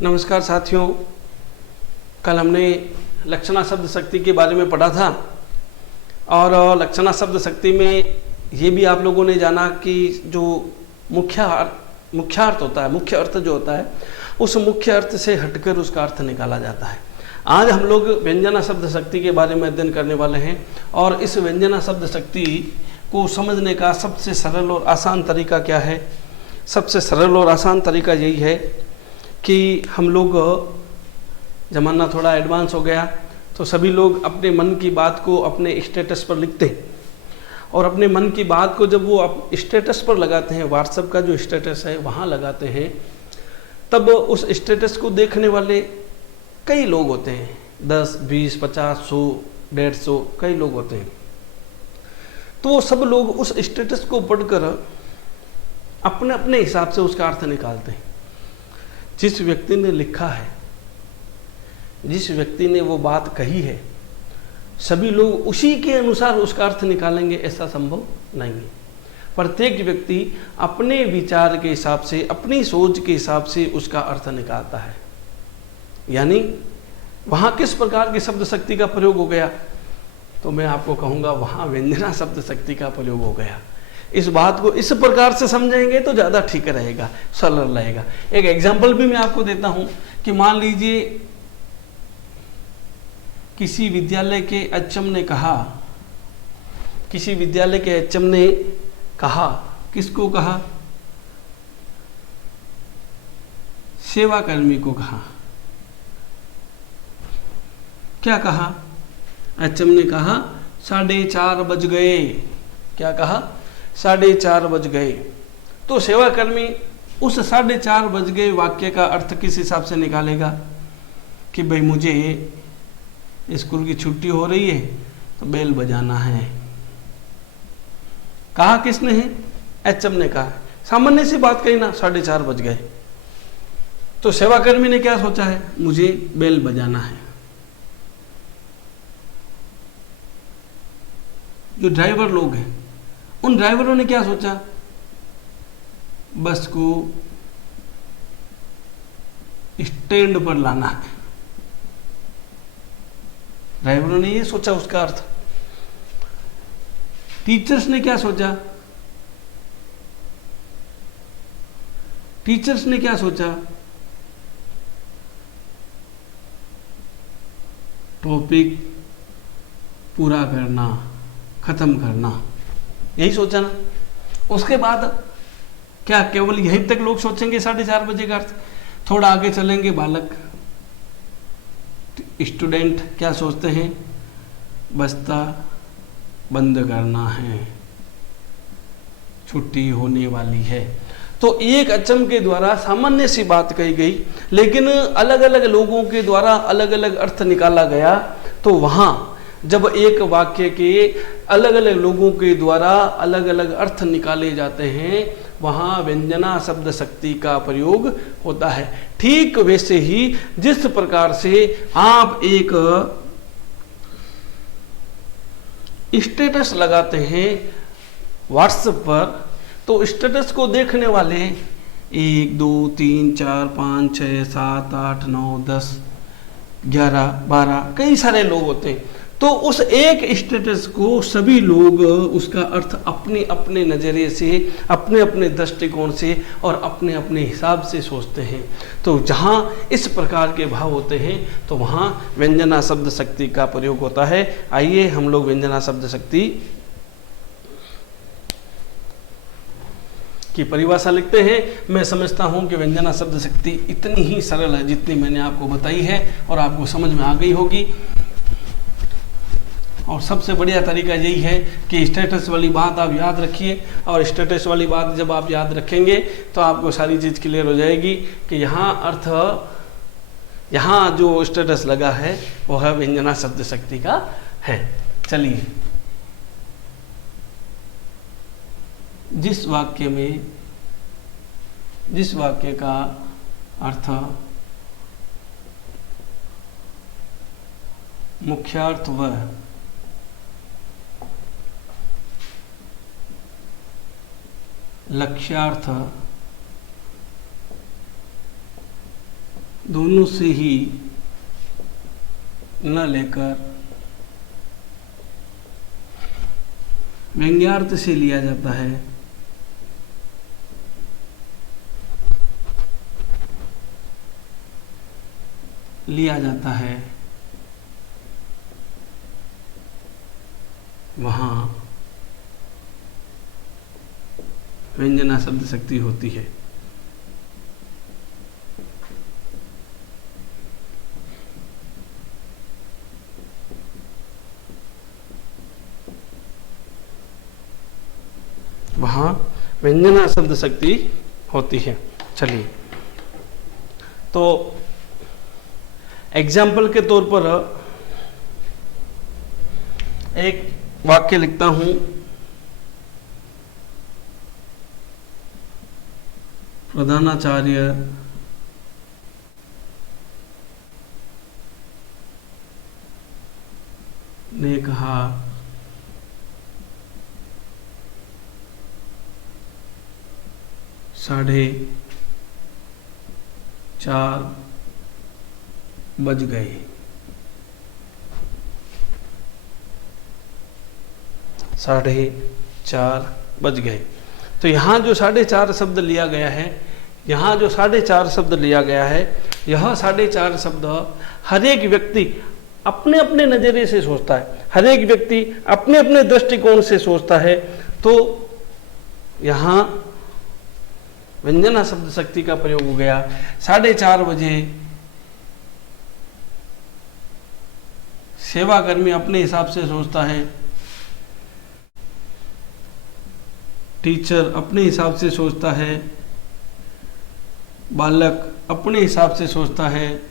नमस्कार साथियों, कल हमने लक्षणा शब्द शक्ति के बारे में पढ़ा था और लक्षणा शब्द शक्ति में ये भी आप लोगों ने जाना कि जो मुख्य अर्थ होता है, मुख्य अर्थ जो होता है, उस मुख्य अर्थ से हटकर उसका अर्थ निकाला जाता है। आज हम लोग व्यंजना शब्द शक्ति के बारे में अध्ययन करने वाले हैं और इस व्यंजना शब्द शक्ति को समझने का सबसे सरल और आसान तरीका क्या है? सबसे सरल और आसान तरीका यही है कि हम लोग, ज़माना थोड़ा एडवांस हो गया तो सभी लोग अपने मन की बात को अपने स्टेटस पर लिखते हैं और अपने मन की बात को जब वो स्टेटस पर लगाते हैं, व्हाट्सएप का जो स्टेटस है वहाँ लगाते हैं, तब उस स्टेटस को देखने वाले कई लोग होते हैं, 10, 20, 50, 100, 150 कई लोग होते हैं। तो वो सब लोग उस स्टेटस को पढ़कर अपने अपने हिसाब से उसका अर्थ निकालते हैं। जिस व्यक्ति ने लिखा है, जिस व्यक्ति ने वो बात कही है, सभी लोग उसी के अनुसार उसका अर्थ निकालेंगे ऐसा संभव नहीं है। प्रत्येक व्यक्ति अपने विचार के हिसाब से, अपनी सोच के हिसाब से उसका अर्थ निकालता है। यानी वहाँ किस प्रकार की शब्द शक्ति का प्रयोग हो गया, तो मैं आपको कहूँगा वहाँ व्यंजना शब्द शक्ति का प्रयोग हो गया। इस बात को इस प्रकार से समझेंगे तो ज़्यादा ठीक रहेगा, सरल रहेगा। एक एग्जाम्पल भी मैं आपको देता हूँ कि मान लीजिए किसी विद्यालय के एचएम ने कहा, किसी विद्यालय के एचएम ने कहा, किसको कहा? सेवाकर्मी को कहा। क्या कहा? एचएम ने कहा 4:30 बज गए। क्या कहा? 4:30 बज गए। तो सेवाकर्मी उस 4:30 बज गए वाक्य का अर्थ किस हिसाब से निकालेगा कि भाई मुझे स्कूल की छुट्टी हो रही है तो बेल बजाना है। कहा किसने है? एचएम ने कहा। सामान्य सी बात कही ना, 4:30 बज गए। तो सेवाकर्मी ने क्या सोचा है? मुझे बेल बजाना है। जो ड्राइवर लोग हैं, उन ड्राइवरों ने क्या सोचा? बस को स्टैंड पर लाना है। ड्राइवरों ने ये सोचा उसका अर्थ। टीचर्स ने क्या सोचा? टीचर्स ने क्या सोचा? टॉपिक पूरा करना, खत्म करना, यही सोचा ना। उसके बाद क्या केवल यहीं तक लोग सोचेंगे 4:30 बजे का अर्थ? थोड़ा आगे चलेंगे, बालक, स्टूडेंट क्या सोचते हैं? बस्ता बंद करना है, छुट्टी होने वाली है। तो एक एचएम के द्वारा सामान्य सी बात कही गई, लेकिन अलग अलग लोगों के द्वारा अलग अलग अर्थ निकाला गया। तो वहाँ जब एक वाक्य के अलग अलग लोगों के द्वारा अलग अलग अर्थ निकाले जाते हैं, वहाँ व्यंजना शब्द शक्ति का प्रयोग होता है। ठीक वैसे ही जिस प्रकार से आप एक स्टेटस लगाते हैं व्हाट्सएप पर, तो स्टेटस को देखने वाले 1, 2, 3, 4, 5, 6, 7, 8, 9, 10, 11, 12 कई सारे लोग होते हैं। तो उस एक स्टेटस को सभी लोग उसका अर्थ अपने अपने नज़रिए से, अपने अपने दृष्टिकोण से और अपने अपने हिसाब से सोचते हैं। तो जहाँ इस प्रकार के भाव होते हैं तो वहाँ व्यंजना शब्द शक्ति का प्रयोग होता है। आइए हम लोग व्यंजना शब्द शक्ति की परिभाषा लिखते हैं। मैं समझता हूँ कि व्यंजना शब्द शक्ति इतनी ही सरल है जितनी मैंने आपको बताई है और आपको समझ में आ गई होगी। और सबसे बढ़िया तरीका यही है कि स्टेटस वाली बात आप याद रखिए, और स्टेटस वाली बात जब आप याद रखेंगे तो आपको सारी चीज़ क्लियर हो जाएगी कि यहाँ अर्थ, यहाँ जो स्टेटस लगा है वो है व्यंजना शब्द शक्ति का है। चलिए, जिस वाक्य का अर्थ मुख्यार्थ व लक्ष्यार्थ दोनों से ही न लेकर व्यंग्यार्थ से लिया जाता है, वहां व्यंजना शब्द शक्ति होती है। वहां व्यंजना शब्द शक्ति होती है। चलिए, तो एग्जाम्पल के तौर पर एक वाक्य लिखता हूं। प्रधानाचार्य ने कहा, 4:30 बज गए। 4:30 बज गए। तो यहाँ जो 4:30 शब्द लिया गया है, यहाँ जो 4:30 शब्द लिया गया है, यह 4:30 शब्द हर एक व्यक्ति अपने अपने नज़रिए से सोचता है, हर एक व्यक्ति अपने अपने दृष्टिकोण से सोचता है। तो यहाँ व्यंजना शब्द शक्ति का प्रयोग हो गया। 4:30 बजे सेवाकर्मी अपने हिसाब से सोचता है, टीचर अपने हिसाब से सोचता है, बालक अपने हिसाब से सोचता है,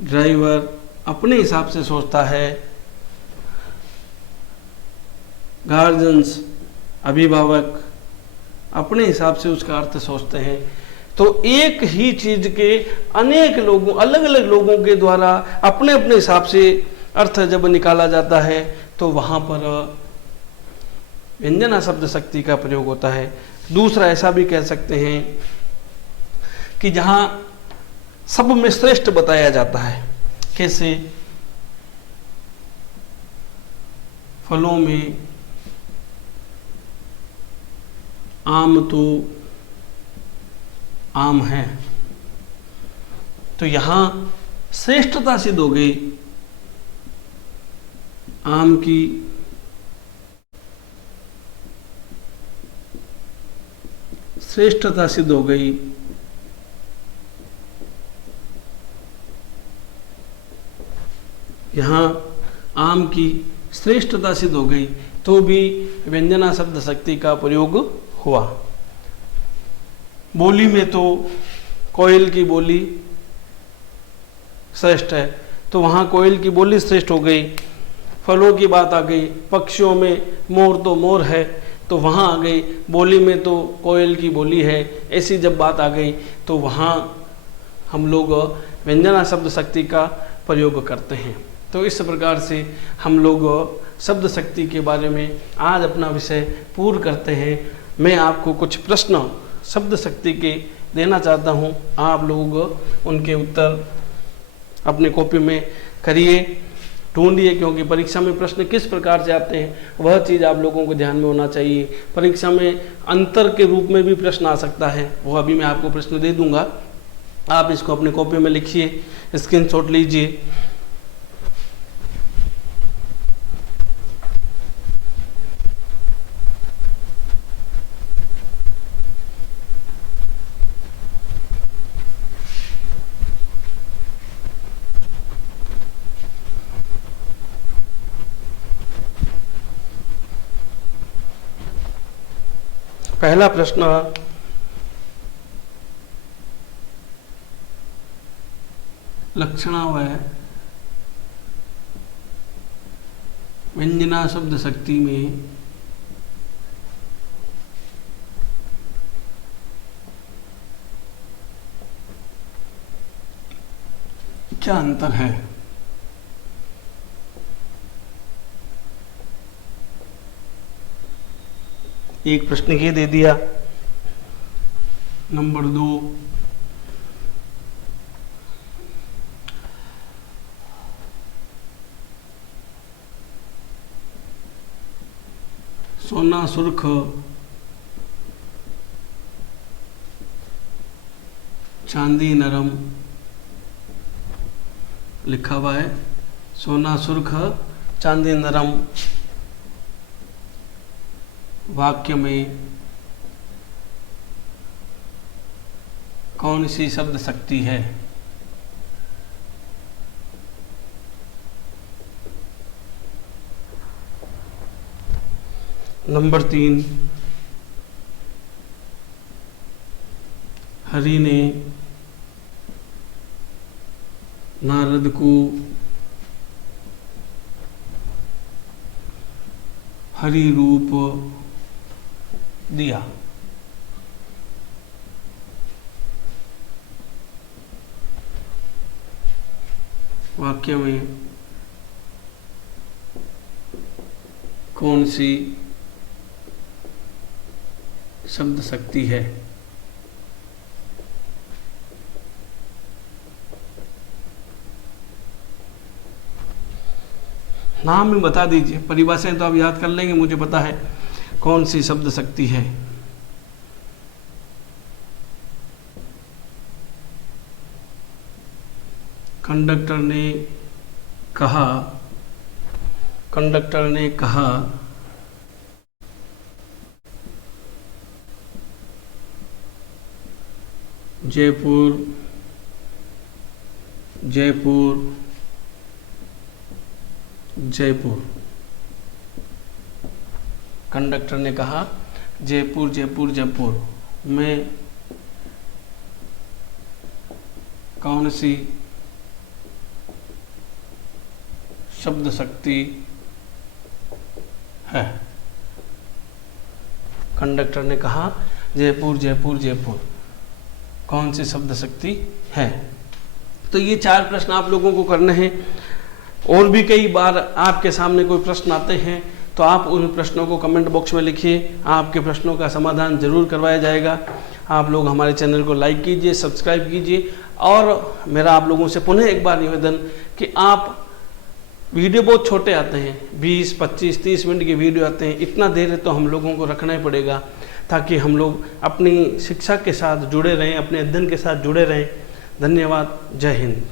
ड्राइवर अपने हिसाब से सोचता है, गार्जियंस अभिभावक अपने हिसाब से उसका अर्थ सोचते हैं। तो एक ही चीज के अनेक लोगों, अलग अलग लोगों के द्वारा अपने अपने हिसाब से अर्थ जब निकाला जाता है, तो वहां पर व्यंजना शब्द शक्ति का प्रयोग होता है। दूसरा ऐसा भी कह सकते हैं कि जहां सब में श्रेष्ठ बताया जाता है। कैसे? फलों में आम तो आम है, तो यहां श्रेष्ठता सिद्ध हो गई, आम की श्रेष्ठता सिद्ध हो गई। यहाँ आम की श्रेष्ठता सिद्ध हो गई, तो भी व्यंजना शब्द शक्ति का प्रयोग हुआ। बोली में तो कोयल की बोली श्रेष्ठ है, तो वहाँ कोयल की बोली श्रेष्ठ हो गई। फलों की बात आ गई, पक्षियों में मोर तो मोर है, तो वहाँ आ गई, बोली में तो कोयल की बोली है। ऐसी जब बात आ गई तो वहाँ हम लोग व्यंजना शब्द शक्ति का प्रयोग करते हैं। तो इस प्रकार से हम लोग शब्द शक्ति के बारे में आज अपना विषय पूर्ण करते हैं। मैं आपको कुछ प्रश्न शब्द शक्ति के देना चाहता हूँ, आप लोग उनके उत्तर अपने कॉपी में करिए, ढूंढिए, क्योंकि परीक्षा में प्रश्न किस प्रकार से आते हैं वह चीज़ आप लोगों को ध्यान में होना चाहिए। परीक्षा में अंतर के रूप में भी प्रश्न आ सकता है, वो अभी मैं आपको प्रश्न दे दूंगा, आप इसको अपने कॉपी में लिखिए, स्क्रीनशॉट लीजिए। पहला प्रश्न, लक्षणावय व्यंजना शब्द शक्ति में क्या अंतर है? एक प्रश्न ये दे दिया। नंबर 2, सोना सुर्ख चांदी नरम लिखा हुआ है। सोना सुर्ख चांदी नरम वाक्य में कौन सी शब्द शक्ति है? नंबर 3, हरि ने नारद को हरि रूप दिया। वाक्य में कौन सी शब्द शक्ति है? नाम में बता दीजिए, परिभाषाएं तो आप याद कर लेंगे, मुझे पता है कौन सी शब्द शक्ति है। कंडक्टर ने कहा जयपुर जयपुर जयपुर। कंडक्टर ने कहा जयपुर जयपुर जयपुर में कौन सी शब्द शक्ति है? कंडक्टर ने कहा जयपुर जयपुर जयपुर, कौन सी शब्द शक्ति है? तो ये 4 प्रश्न आप लोगों को करने हैं। और भी कई बार आपके सामने कोई प्रश्न आते हैं तो आप उन प्रश्नों को कमेंट बॉक्स में लिखिए, आपके प्रश्नों का समाधान जरूर करवाया जाएगा। आप लोग हमारे चैनल को लाइक कीजिए, सब्सक्राइब कीजिए। और मेरा आप लोगों से पुनः एक बार निवेदन कि आप वीडियो बहुत छोटे आते हैं, 20, 25, 30 मिनट के वीडियो आते हैं, इतना देर तो हम लोगों को रखना ही पड़ेगा ताकि हम लोग अपनी शिक्षा के साथ जुड़े रहें, अपने अध्ययन के साथ जुड़े रहें। धन्यवाद। जय हिंद।